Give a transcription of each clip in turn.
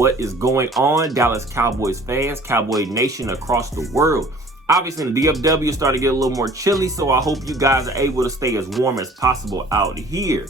What is going on, Dallas Cowboys fans, Cowboy Nation across the world? Obviously, the DFW is starting to get a little more chilly, so I hope you guys are able to stay as warm as possible out here.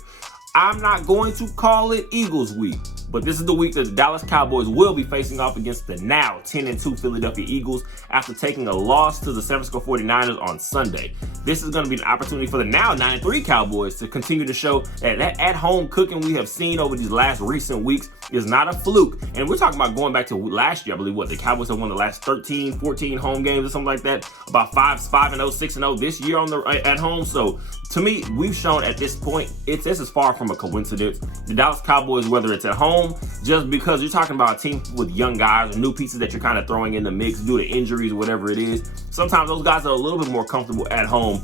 I'm not going to call it Eagles week, but this is the week that the Dallas Cowboys will be facing off against the now 10-2 Philadelphia Eagles after taking a loss to the San Francisco 49ers on Sunday. This is going to be an opportunity for the now 9-3 Cowboys to continue to show that at-home cooking we have seen over these last recent weeks is not a fluke. And we're talking about going back to last year, I believe, the Cowboys have won the last 13, 14 home games or something like that, about 5-0, 6-0 this year at home. So to me, we've shown at this point, this is far from a coincidence. The Dallas Cowboys, whether it's at home, just because you're talking about a team with young guys or new pieces that you're kind of throwing in the mix due to injuries or whatever it is, sometimes those guys are a little bit more comfortable at home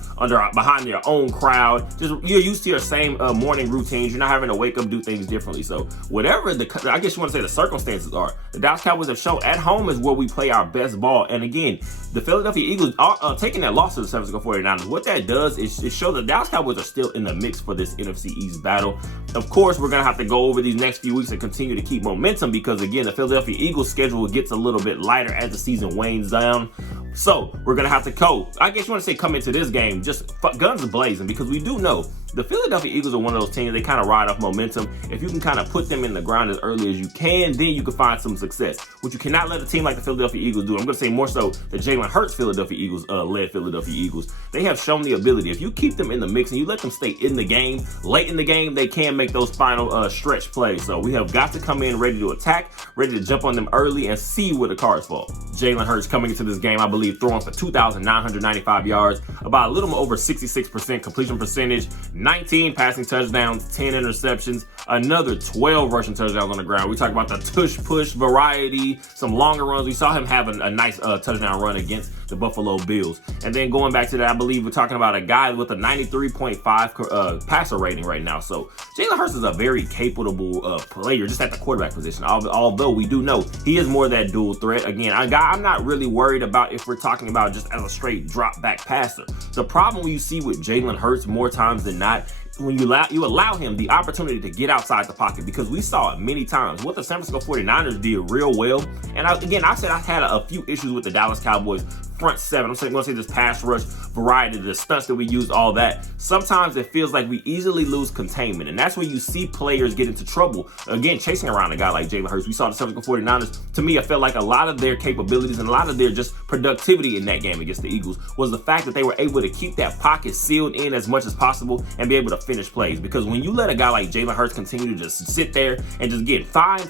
behind their own crowd. Just you're used to your same morning routines. You're not having to wake up, do things differently. So whatever I guess you want to say the circumstances are, the Dallas Cowboys have shown at home is where we play our best ball. And again, the Philadelphia Eagles are taking that loss to the San Francisco 49ers. What that does is it shows the Dallas Cowboys are still in the mix for this NFC East battle. Of course, we're going to have to go over these next few weeks and continue to keep momentum because, again, the Philadelphia Eagles schedule gets a little bit lighter as the season wanes down. So we're going to have to come into this game just guns blazing, because we do know the Philadelphia Eagles are one of those teams, they kind of ride off momentum. If you can kind of put them in the ground as early as you can, then you can find some success, which you cannot let a team like the Philadelphia Eagles do. I'm going to say more so the Jalen Hurts Philadelphia Eagles led Philadelphia Eagles. They have shown the ability, if you keep them in the mix and you let them stay in the game, late in the game, they can make those final stretch plays. So we have got to come in ready to attack, ready to jump on them early and see where the cards fall. Jalen Hurts coming into this game, I believe, throwing for 2,995 yards, about a little over 66% completion percentage, 19 passing touchdowns, 10 interceptions, another 12 rushing touchdowns on the ground. We talk about the tush-push variety, some longer runs. We saw him have a nice touchdown run against the Buffalo Bills. And then going back to that, I believe we're talking about a guy with a 93.5 passer rating right now. So Jalen Hurts is a very capable player just at the quarterback position, although we do know he is more that dual threat. Again, I'm not really worried about if we're talking about just as a straight drop back passer. The problem you see with Jalen Hurts more times than not, when you allow him the opportunity to get outside the pocket, because we saw it many times. What the San Francisco 49ers did real well, and I said I had a few issues with the Dallas Cowboys front seven. I'm going to say this pass rush variety, the stunts that we use, all that. Sometimes it feels like we easily lose containment, and that's where you see players get into trouble. Again, chasing around a guy like Jalen Hurts. We saw the San Francisco 49ers. To me, I felt like a lot of their capabilities and a lot of their just productivity in that game against the Eagles was the fact that they were able to keep that pocket sealed in as much as possible and be able to finish plays. Because when you let a guy like Jalen Hurts continue to just sit there and just get find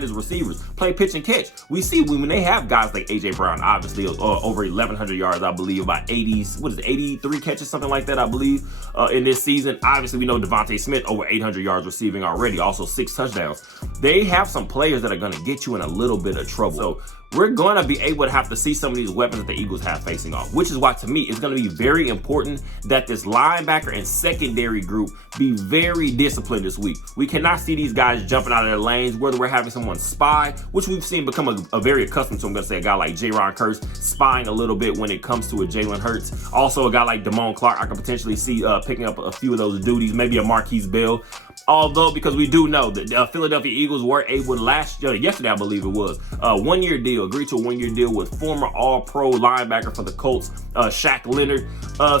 his receivers, play pitch and catch. We see when they have guys like A.J. Brown, obviously over 1,100 yards, I believe, about 83 catches, something like that, I believe, in this season. Obviously, we know Devontae Smith over 800 yards receiving already, also 6 touchdowns. They have some players that are going to get you in a little bit of trouble. So we're going to be able to have to see some of these weapons that the Eagles have facing off, which is why, to me, it's going to be very important that this linebacker and secondary group be very disciplined this week. We cannot see these guys jumping out of their lanes, whether we're having someone spy, which we've seen become a very accustomed to. I'm going to say a guy like J-Ron Curse spying a little bit when it comes to a Jalen Hurts. Also, a guy like Damone Clark, I could potentially see picking up a few of those duties, maybe a Marquise Bell. Although, because we do know that the Philadelphia Eagles were able yesterday, I believe it was, agreed to a one-year deal with former All-Pro linebacker for the Colts, Shaq Leonard.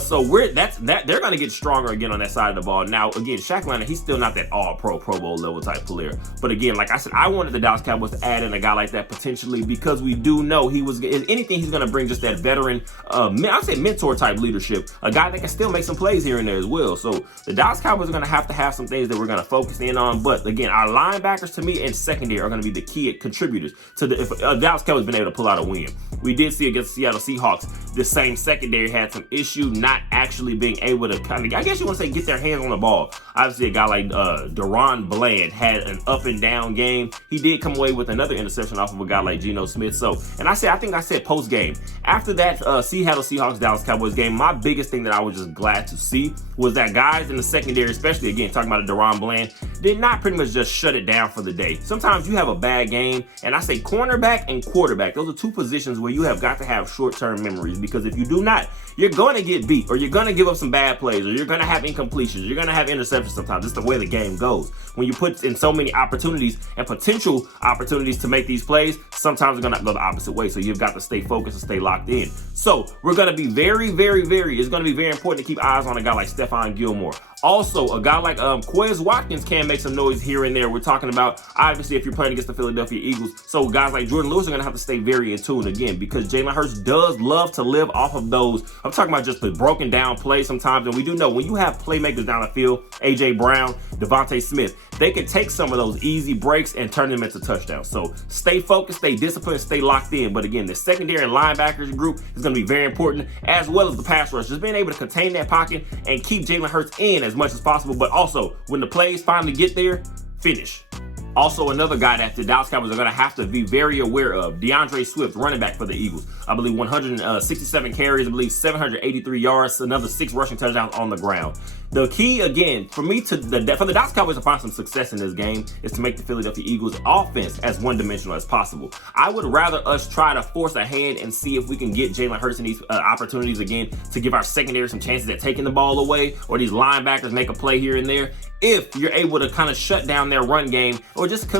So they're going to get stronger again on that side of the ball. Now, again, Shaq Leonard, he's still not that All-Pro, Pro Bowl level type player. But again, like I said, I wanted the Dallas Cowboys to add in a guy like that potentially, because we do know if anything, he's going to bring just that veteran, I'd say mentor type leadership, a guy that can still make some plays here and there as well. So the Dallas Cowboys are going to have some things that we're going to focus in on. But again, our linebackers, to me, and secondary are going to be the key contributors to if Dallas Cowboys been able to pull out a win. We did see against the Seattle Seahawks, the same secondary had some issue not actually being able to I guess you want to say, get their hands on the ball. Obviously, a guy like Deron Bland had an up and down game. He did come away with another interception off of a guy like Geno Smith. So, and I think I said post game, after that Seattle Seahawks Dallas Cowboys game, my biggest thing that I was just glad to see was that guys in the secondary, especially again talking about a Deron Bland, did not pretty much just shut it down for the day. Sometimes you have a bad game, and I say cornerback and quarterback. Those are two positions where you have got to have short-term memories, because if you do not, you're going to get beat, or you're going to give up some bad plays, or you're going to have incompletions, you're going to have interceptions sometimes. It's the way the game goes. When you put in so many opportunities and potential opportunities to make these plays, sometimes it's going to go the opposite way. So you've got to stay focused and stay locked in. So we're going to be very, very, it's going to be very important to keep eyes on a guy like Stephon Gilmore. Also, a guy like Quez Watkins can make some noise here and there. We're talking about, obviously, if you're playing against the Philadelphia Eagles. So guys like Jordan Lewis are going to have to stay very in tune again, because Jalen Hurts does love to live off of those. I'm talking about just the broken down plays sometimes. And we do know when you have playmakers down the field, A.J. Brown, Devontae Smith, they can take some of those easy breaks and turn them into touchdowns. So stay focused, stay disciplined, stay locked in. But again, the secondary and linebackers group is going to be very important, as well as the pass rush. Just being able to contain that pocket and keep Jalen Hurts in as much as possible, but also when the plays finally get there, finish. Also, another guy that the Dallas Cowboys are going to have to be very aware of, DeAndre Swift, running back for the Eagles. I believe 167 carries, I believe 783 yards, another 6 rushing touchdowns on the ground. The key, again, for me for the Dallas Cowboys to find some success in this game is to make the Philadelphia Eagles offense as one-dimensional as possible. I would rather us try to force a hand and see if we can get Jalen Hurts in these opportunities again to give our secondary some chances at taking the ball away, or these linebackers make a play here and there. If you're able to kind of shut down their run game, or just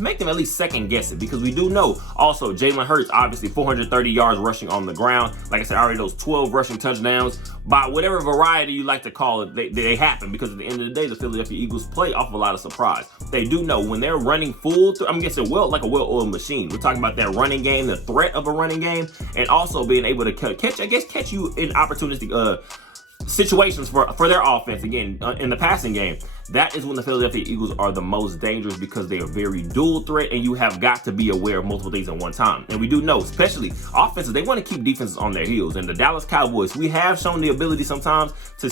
make them at least second guess it, because we do know also Jalen Hurts, obviously 430 yards rushing on the ground. Like I said, already those 12 rushing touchdowns, by whatever variety you like to call it, they happen, because at the end of the day, the Philadelphia Eagles play off of a lot of surprise. They do know when they're running full, like a well-oiled machine. We're talking about that running game, the threat of a running game, and also being able to catch you in opportunistic situations for their offense, again, in the passing game. That is when the Philadelphia Eagles are the most dangerous, because they are very dual threat, and you have got to be aware of multiple things at one time. And we do know, especially offenses, they want to keep defenses on their heels. And the Dallas Cowboys, we have shown the ability sometimes to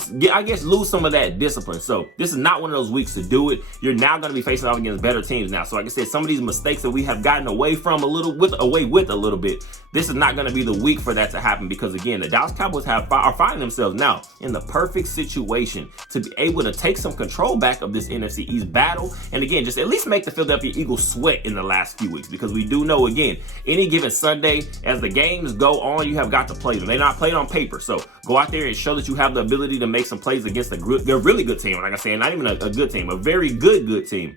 lose some of that discipline. So this is not one of those weeks to do it. You're now going to be facing off against better teams now. So like I said, some of these mistakes that we have gotten away with a little bit, this is not going to be the week for that to happen, because again, the Dallas Cowboys are finding themselves now in the perfect situation to be able to take some control back of this NFC East battle, and again, just at least make the Philadelphia Eagles sweat in the last few weeks, because we do know, again, any given Sunday, as the games go on, you have got to play them. They're not played on paper, so go out there and show that you have the ability to make some plays against a really good team. Like I said, not even a good team, a very good team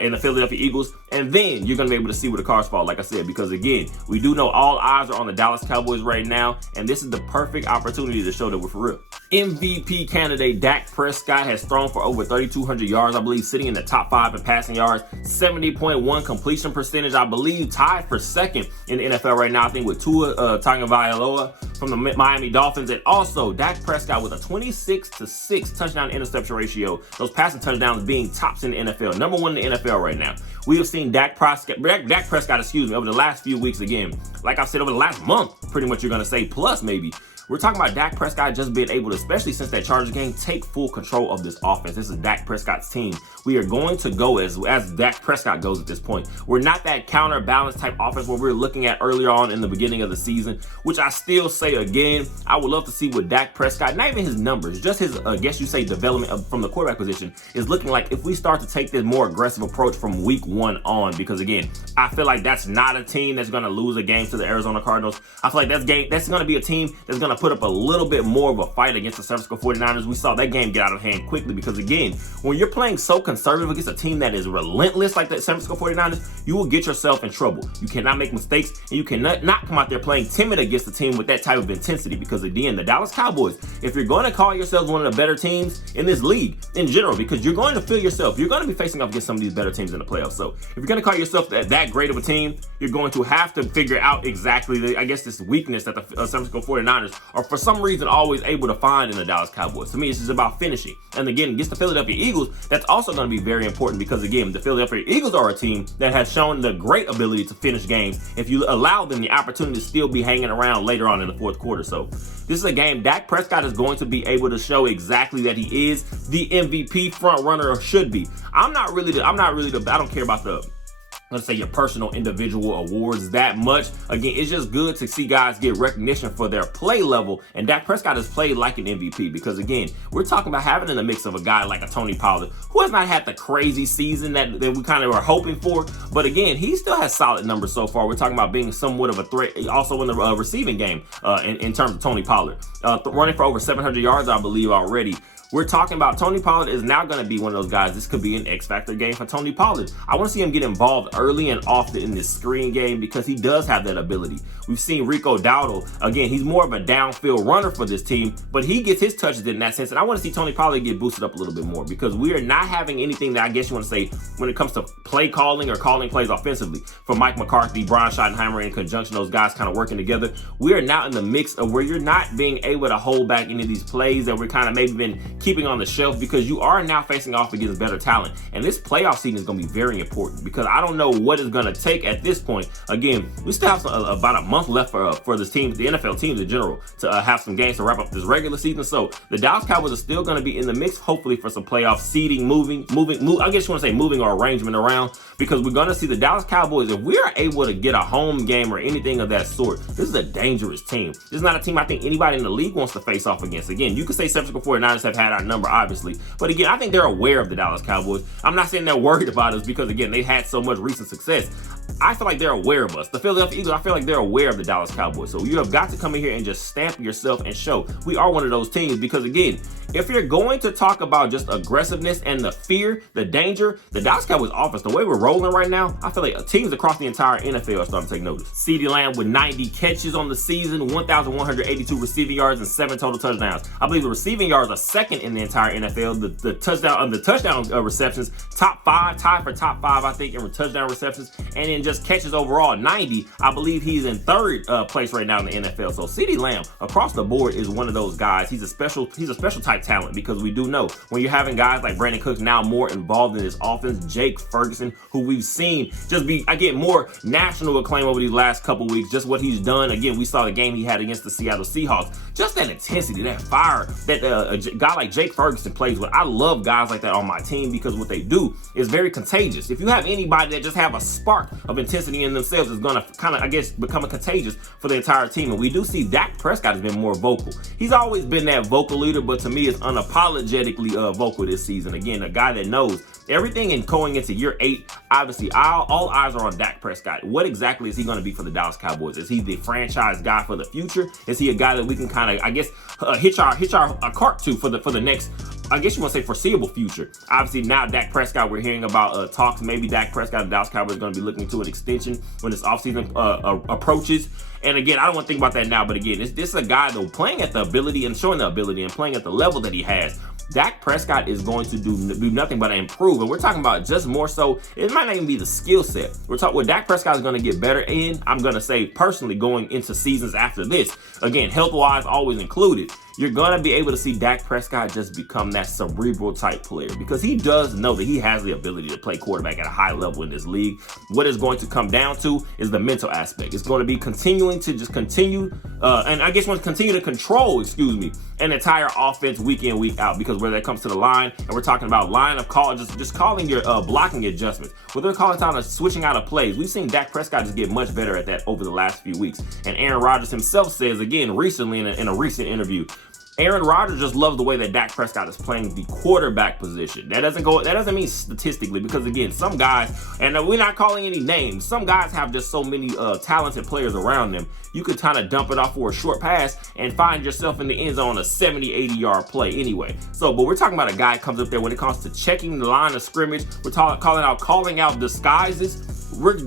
in the Philadelphia Eagles, and then you're going to be able to see where the cards fall, like I said, because again, we do know all eyes are on the Dallas Cowboys right now, and this is the perfect opportunity to show that we're for real. MVP candidate Dak Prescott has thrown for over 3,200 yards, I believe, sitting in the top 5 in passing yards, 70.1 completion percentage, I believe, tied for second in the NFL right now, I think, with Tua Tagovailoa from the Miami Dolphins. And also Dak Prescott with a 26-6 touchdown interception ratio, those passing touchdowns being tops in the NFL, number 1 in the NFL right now. We have seen Dak Prescott, over the last few weeks, again, like I said, over the last month, pretty much you're going to say, plus maybe. We're talking about Dak Prescott just being able to, especially since that Chargers game, take full control of this offense. This is Dak Prescott's team. We are going to go as Dak Prescott goes at this point. We're not that counterbalance type offense where we're looking at earlier on in the beginning of the season, which I still say again, I would love to see what Dak Prescott, not even his numbers, just his, development from the quarterback position is looking like if we start to take this more aggressive approach from week 1 on, because again, I feel like that's not a team that's going to lose a game to the Arizona Cardinals. I feel like that's going to be a team that's going to put up a little bit more of a fight against the San Francisco 49ers. We saw that game get out of hand quickly, because again, when you're playing so conservative against a team that is relentless like the San Francisco 49ers, you will get yourself in trouble. You cannot make mistakes, and you cannot not come out there playing timid against a team with that type of intensity, because again, the Dallas Cowboys, if you're going to call yourselves one of the better teams in this league in general, because you're going to feel yourself, you're going to be facing off against some of these better teams in the playoffs. So if you're going to call yourself that great of a team, you're going to have to figure out exactly this weakness that the San Francisco 49ers are for some reason always able to find in the Dallas Cowboys. To me, it's just about finishing. And again, against the Philadelphia Eagles, that's also going to be very important, because again, the Philadelphia Eagles are a team that has shown the great ability to finish games if you allow them the opportunity to still be hanging around later on in the fourth quarter. So this is a game Dak Prescott is going to be able to show exactly that he is the MVP front runner, or should be. I don't care about let's say, your personal individual awards that much. Again, it's just good to see guys get recognition for their play level, and Dak Prescott has played like an MVP because, again, we're talking about having in the mix of a guy like a Tony Pollard who has not had the crazy season that we kind of are hoping for, but again, he still has solid numbers so far. We're talking about being somewhat of a threat also in the receiving game in terms of Tony Pollard, running for over 700 yards, I believe, already. We're talking about Tony Pollard is now going to be one of those guys. This could be an X-factor game for Tony Pollard. I want to see him get involved early and often in this screen game because he does have that ability. We've seen Rico Dowdle. Again, he's more of a downfield runner for this team, but he gets his touches in that sense. And I want to see Tony Pollard get boosted up a little bit more because we are not having anything that I guess you want to say when it comes to play calling or calling plays offensively. For Mike McCarthy, Brian Schottenheimer in conjunction, those guys kind of working together. We are now in the mix of where you're not being able to hold back any of these plays that we're kind of maybe been keeping on the shelf because you are now facing off against better talent. And this playoff season is going to be very important because I don't know what it's going to take at this point. Again, we still have about a month left for this team, the NFL teams in general, to have some games to wrap up this regular season. So the Dallas Cowboys are still going to be in the mix, hopefully, for some playoff seeding, moving. I guess you want to say moving or arrangement around, because we're going to see the Dallas Cowboys. If we are able to get a home game or anything of that sort, this is a dangerous team. This is not a team I think anybody in the league wants to face off against. Again, you could say San Francisco 49ers have had our number, obviously, but again, I think they're aware of the Dallas Cowboys. I'm not saying they're worried about us because, again, they had so much recent success. I feel like they're aware of us. The Philadelphia Eagles, I feel like they're aware of the Dallas Cowboys. So you have got to come in here and just stamp yourself and show we are one of those teams because, again, if you're going to talk about just aggressiveness and the fear, the danger, the Dallas Cowboys offense, the way we're rolling right now, I feel like teams across the entire NFL are starting to take notice. CeeDee Lamb with 90 catches on the season, 1,182 receiving yards, and 7 total touchdowns. I believe the receiving yards are second in the entire NFL. The touchdown receptions, top 5, tied for top 5, I think, in touchdown receptions, and in just catches overall, 90. I believe he's in third place right now in the NFL. So CeeDee Lamb across the board is one of those guys. He's a special type talent because we do know when you're having guys like Brandon Cooks now more involved in this offense, Jake Ferguson, who we've seen just be, again, more national acclaim over these last couple weeks, just what he's done. Again, we saw the game he had against the Seattle Seahawks, just that intensity, that fire that a guy like Jake Ferguson plays with. I love guys like that on my team because what they do is very contagious. If you have anybody that just have a spark of intensity in themselves, is going to kind of, I guess, become contagious for the entire team. And we do see Dak Prescott has been more vocal. He's always been that vocal leader, but to me, it's unapologetically vocal this season. Again, a guy that knows everything and going into year 8, obviously, all eyes are on Dak Prescott. What exactly is he going to be for the Dallas Cowboys? Is he the franchise guy for the future? Is he a guy that we can kind of, I guess, hitch our cart to for the next, I guess you want to say, foreseeable future? Obviously, now Dak Prescott, we're hearing about talks. Maybe Dak Prescott and Dallas Cowboys are going to be looking to an extension when this offseason approaches. And again, I don't want to think about that now, but again, this is a guy though playing at the ability and showing the ability and playing at the level that he has. Dak Prescott is going to do nothing but improve. And we're talking about just more so, it might not even be the skill set. We're talking what Dak Prescott is going to get better in, I'm going to say personally, going into seasons after this. Again, health-wise always included. You're going to be able to see Dak Prescott just become that cerebral type player because he does know that he has the ability to play quarterback at a high level in this league. What it's going to come down to is the mental aspect. It's going to be continuing to just continue, and I guess want to continue to control, an entire offense week in, week out, because where that comes to the line, and we're talking about line of call, just calling your blocking adjustments, where they're calling time of switching out of plays. We've seen Dak Prescott just get much better at that over the last few weeks. And Aaron Rodgers himself says, again, recently in a recent interview, Aaron Rodgers just loves the way that Dak Prescott is playing the quarterback position. That doesn't mean statistically, because again, some guys, and we're not calling any names, some guys have just so many talented players around them. You could kind of dump it off for a short pass and find yourself in the end zone a 70, 80-yard play anyway. So, but we're talking about a guy who comes up there when it comes to checking the line of scrimmage. We're calling out disguises.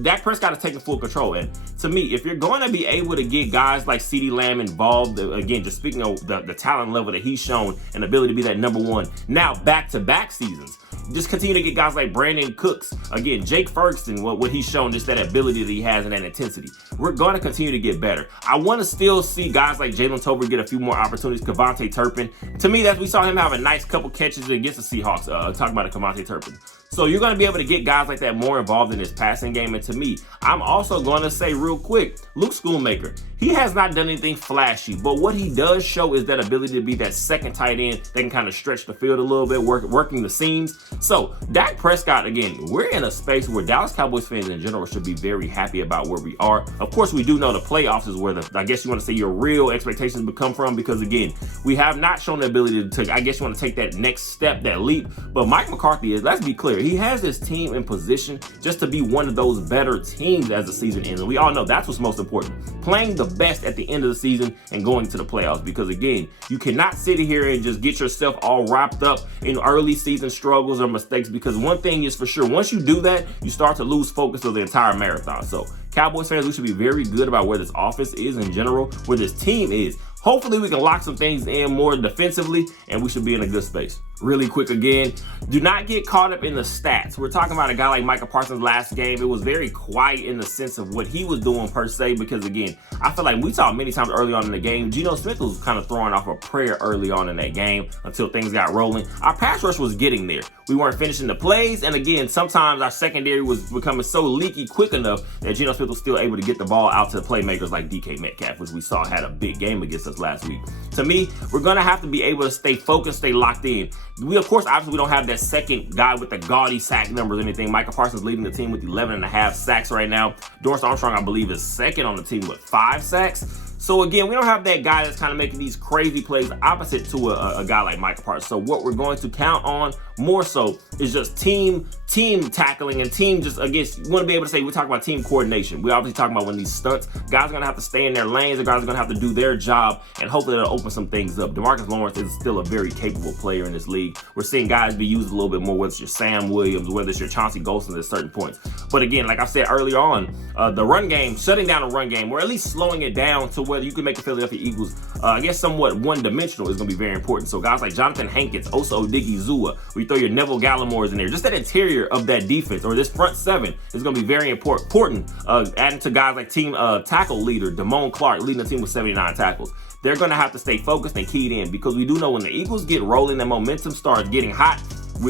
Dak Prescott is taking full control. And to me, if you're going to be able to get guys like CeeDee Lamb involved, again, just speaking of the talent level that he's shown and ability to be that number one, now back-to-back seasons, just continue to get guys like Brandon Cooks, again, Jake Ferguson, what he's shown, just that ability that he has and that intensity. We're going to continue to get better. I want to still see guys like Jalen Tolbert get a few more opportunities. Kevontae Turpin, to me, we saw him have a nice couple catches against the Seahawks. Talking about Kevontae Turpin. So you're going to be able to get guys like that more involved in this passing game. And to me, I'm also going to say real quick, Luke Schoonmaker, he has not done anything flashy, but what he does show is that ability to be that second tight end that can kind of stretch the field a little bit, working the seams. So Dak Prescott, again, we're in a space where Dallas Cowboys fans in general should be very happy about where we are. Of course, we do know the playoffs is where I guess you want to say your real expectations come from, because again, we have not shown the ability to, I guess you want to take that next step, that leap. But Mike McCarthy is, let's be clear, he has this team in position just to be one of those better teams as the season ends. And we all know that's what's most important, playing the best at the end of the season and going to the playoffs. Because again, you cannot sit here and just get yourself all wrapped up in early season struggles or mistakes, because one thing is for sure, once you do that, you start to lose focus of the entire marathon. So Cowboys fans, we should be very good about where this offense is in general, where this team is. Hopefully we can lock some things in more defensively, and we should be in a good space. Really quick again, do not get caught up in the stats. We're talking about a guy like Micah Parsons last game. It was very quiet in the sense of what he was doing per se, because again, I feel like we saw many times early on in the game, Geno Smith was kind of throwing off a prayer early on in that game until things got rolling. Our pass rush was getting there. We weren't finishing the plays, and again, sometimes our secondary was becoming so leaky quick enough that Geno Smith was still able to get the ball out to the playmakers like DK Metcalf, which we saw had a big game against us last week. To me, we're going to have to be able to stay focused, stay locked in. We, of course, obviously, we don't have that second guy with the gaudy sack numbers or anything. Micah Parsons leading the team with 11.5 sacks right now. Dorrance Armstrong, I believe, is second on the team with 5 sacks. So again, we don't have that guy that's kind of making these crazy plays opposite to a guy like Micah Parsons. So what we're going to count on more so is just team tackling and team just, again, you want to be able to say, we're talking about team coordination. We're obviously talking about when these stunts, guys are going to have to stay in their lanes, the guys are going to have to do their job, and hopefully that'll open some things up. DeMarcus Lawrence is still a very capable player in this league. We're seeing guys be used a little bit more, whether it's your Sam Williams, whether it's your Chauncey Golston at certain points. But again, like I said earlier on, the run game, shutting down the run game, or at least slowing it down to whether you can make the Philadelphia Eagles, I guess, somewhat one-dimensional is going to be very important. So guys like Jonathan Hankins, Osa Odigizua, we throw your Neville Gallimores in there. Just that interior of that defense, or this front seven, is going to be very important. Adding to guys like team tackle leader Damone Clark, leading the team with 79 tackles. They're going to have to stay focused and keyed in, because we do know when the Eagles get rolling and momentum starts getting hot,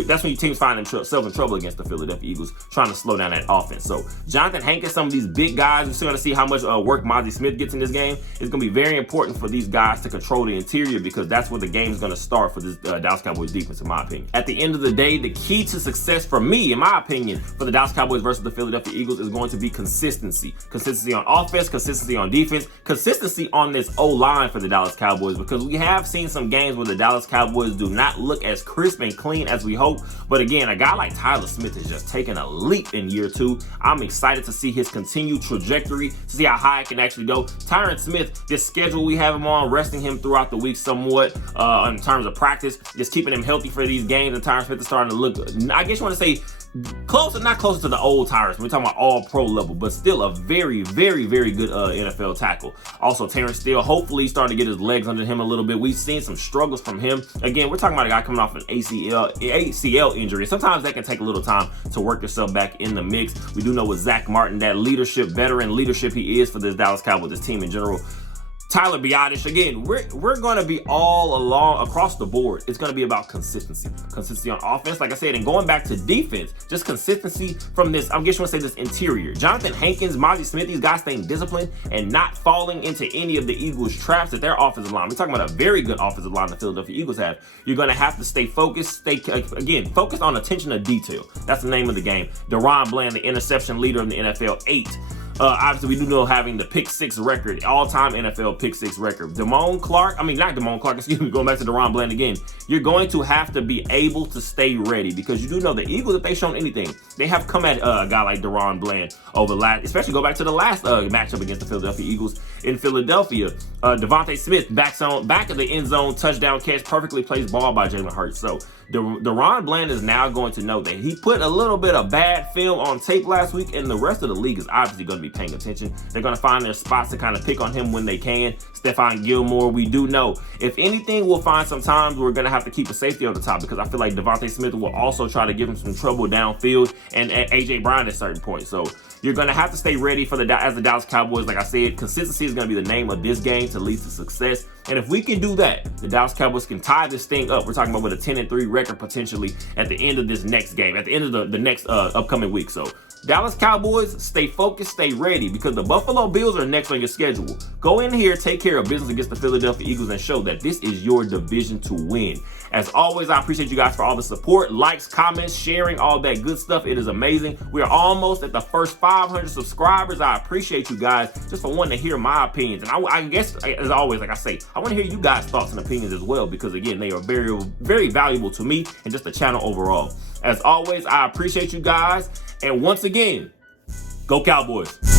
that's when your teams find themselves in trouble against the Philadelphia Eagles, trying to slow down that offense. So Jonathan Hankins, some of these big guys, we're still going to see how much work Mozzie Smith gets in this game. It's going to be very important for these guys to control the interior, because that's where the game is going to start for this Dallas Cowboys defense, in my opinion. At the end of the day, the key to success for me, in my opinion, for the Dallas Cowboys versus the Philadelphia Eagles is going to be consistency. Consistency on offense, consistency on defense, consistency on this O-line for the Dallas Cowboys, because we have seen some games where the Dallas Cowboys do not look as crisp and clean as we hope. But again, a guy like Tyler Smith is just taking a leap in year 2. I'm excited to see his continued trajectory, to see how high it can actually go. Tyron Smith, this schedule we have him on, resting him throughout the week somewhat in terms of practice, just keeping him healthy for these games. And Tyron Smith is starting to look, I guess you want to say, not closer to the old Tyrus. We're talking about all pro level, but still a very, very, very good NFL tackle. Also, Terrence Steele, hopefully starting to get his legs under him a little bit. We've seen some struggles from him. Again, we're talking about a guy coming off an ACL injury. Sometimes that can take a little time to work yourself back in the mix. We do know with Zach Martin, that veteran leadership he is for this Dallas Cowboys, this team in general. Tyler Biadasz, again, we're going to be all along across the board. It's going to be about consistency. Consistency on offense, like I said, and going back to defense, just consistency from this, I guess you want to say this interior. Jonathan Hankins, Mozzie Smith, these guys staying disciplined and not falling into any of the Eagles' traps that their offensive line. We're talking about a very good offensive line the Philadelphia Eagles have. You're going to have to stay focused, focused on attention to detail. That's the name of the game. Deron Bland, the interception leader in the NFL, 8. Obviously, we do know having the pick 6 record, all-time NFL pick 6 record. Going back to Deron Bland again, you're going to have to be able to stay ready, because you do know the Eagles, if they've shown anything, they have come at a guy like Deron Bland over the last, especially go back to the last matchup against the Philadelphia Eagles in Philadelphia. Devontae Smith, back of the end zone, touchdown catch, perfectly placed ball by Jalen Hurts. So Deron Bland is now going to know that he put a little bit of bad film on tape last week, and the rest of the league is obviously going to be paying attention. They're going to find their spots to kind of pick on him when they can. Stephon Gilmore, we do know, if anything, we'll find some times we're going to have to keep a safety on the top, because I feel like Devontae Smith will also try to give him some trouble downfield, and AJ Brown at certain points. So you're going to have to stay ready as the Dallas Cowboys. Like I said, consistency is going to be the name of this game to lead to success. And if we can do that, the Dallas Cowboys can tie this thing up. We're talking about with a 10-3 record potentially at the end of this next game, at the end of the next upcoming week. So Dallas Cowboys, stay focused, stay ready, because the Buffalo Bills are next on your schedule. Go in here, take care of business against the Philadelphia Eagles, and show that this is your division to win. As always, I appreciate you guys for all the support, likes, comments, sharing, all that good stuff. It is amazing. We are almost at the first 500 subscribers. I appreciate you guys just for wanting to hear my opinions. And I guess, as always, like I say, I want to hear you guys' thoughts and opinions as well, because again, they are very, very valuable to me and just the channel overall. As always, I appreciate you guys. And once again, go Cowboys.